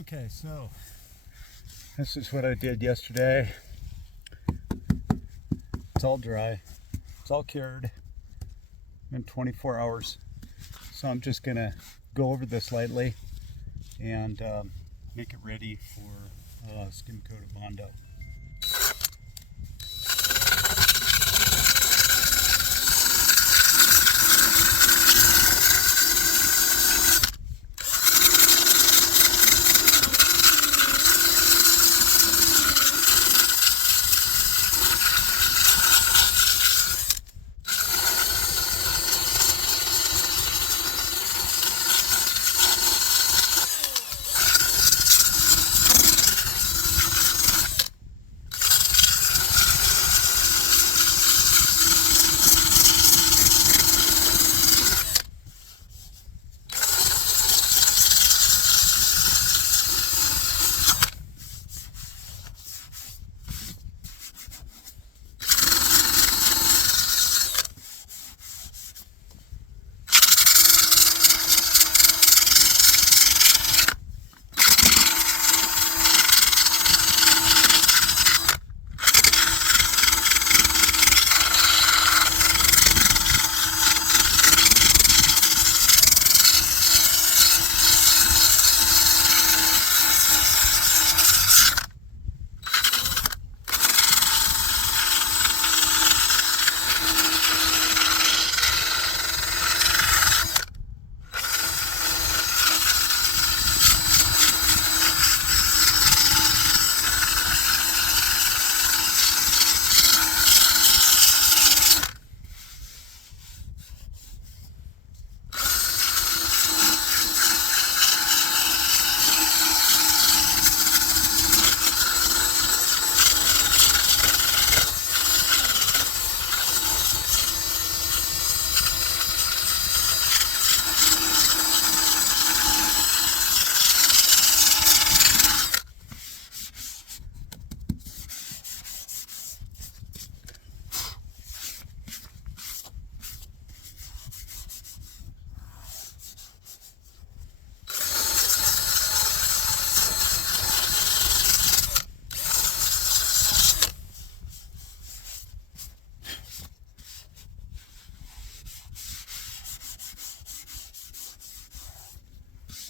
Okay, so this is what I did yesterday. It's all dry. It's all cured in 24 hours. So I'm just gonna go over this lightly and make it ready for skim coated Bondo.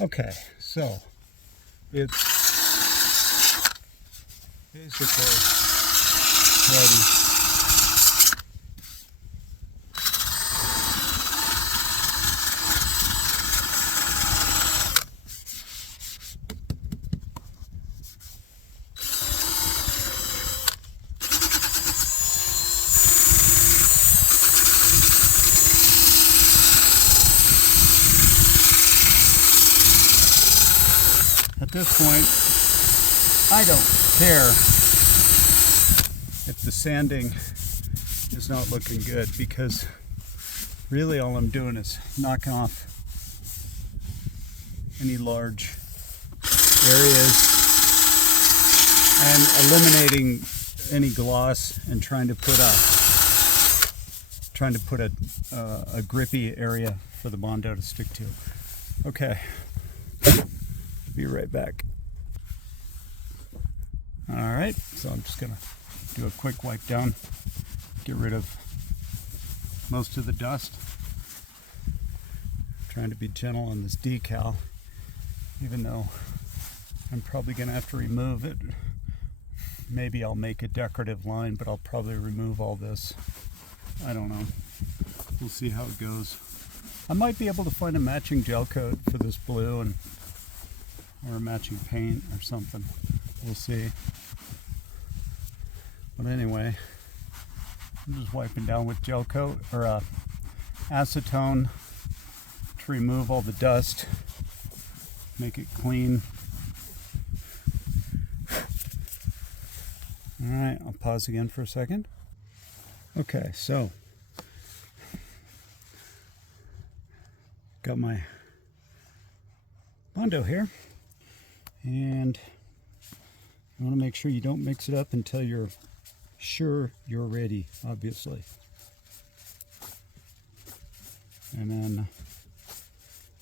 Okay, so it's basically ready. At this point, I don't care if the sanding is not looking good, because really all I'm doing is knocking off any large areas and eliminating any gloss and trying to put a grippy area for the Bondo to stick to. Okay. Be right back. Alright, so I'm just gonna do a quick wipe down, get rid of most of the dust. I'm trying to be gentle on this decal, even though I'm probably gonna have to remove it. Maybe I'll make a decorative line, but I'll probably remove all this. I don't know. We'll see how it goes. I might be able to find a matching gel coat for this blue or matching paint or something. We'll see. But anyway, I'm just wiping down with gel coat or acetone to remove all the dust, make it clean. Alright, I'll pause again for a second. Okay, so got my Bondo here. And you want to make sure you don't mix it up until you're sure you're ready, obviously. And then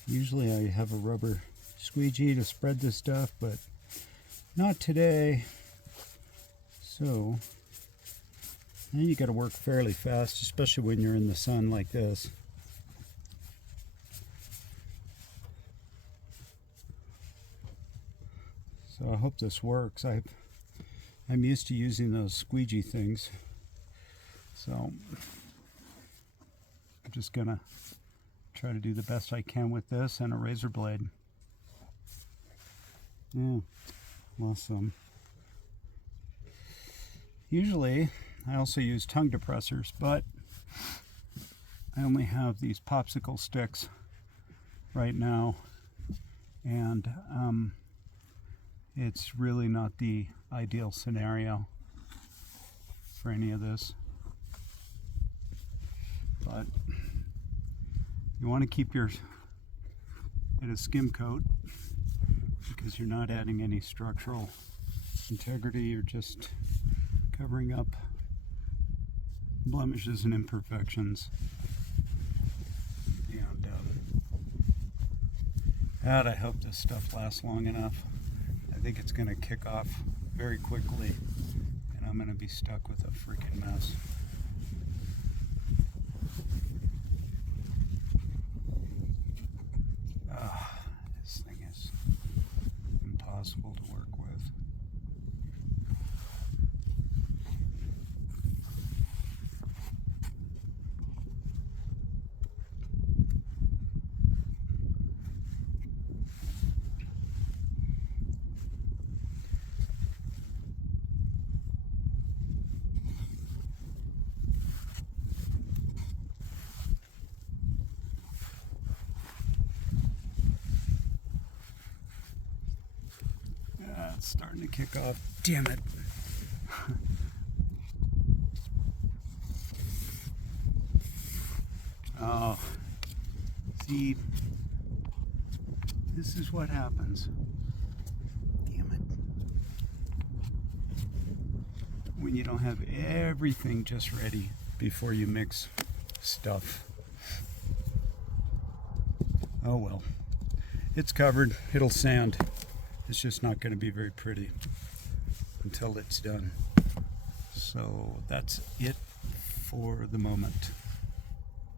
usually I have a rubber squeegee to spread this stuff, but not today. So now you got to work fairly fast, especially when you're in the sun like this. So I hope this works. I'm used to using those squeegee things. So I'm just gonna try to do the best I can with this and a razor blade. Yeah, lost some. Usually I also use tongue depressors, but I only have these popsicle sticks right now, and it's really not the ideal scenario for any of this. But you want to keep it a skim coat because you're not adding any structural integrity, you're just covering up blemishes and imperfections. And I hope this stuff lasts long enough. I think it's going to kick off very quickly, and I'm going to be stuck with a freaking mess. This thing is impossible to work with. It's starting to kick off. Damn it. Oh, see, this is what happens. Damn it. When you don't have everything just ready before you mix stuff. Oh well. It's covered. It'll sand. It's just not going to be very pretty until it's done. So that's it for the moment.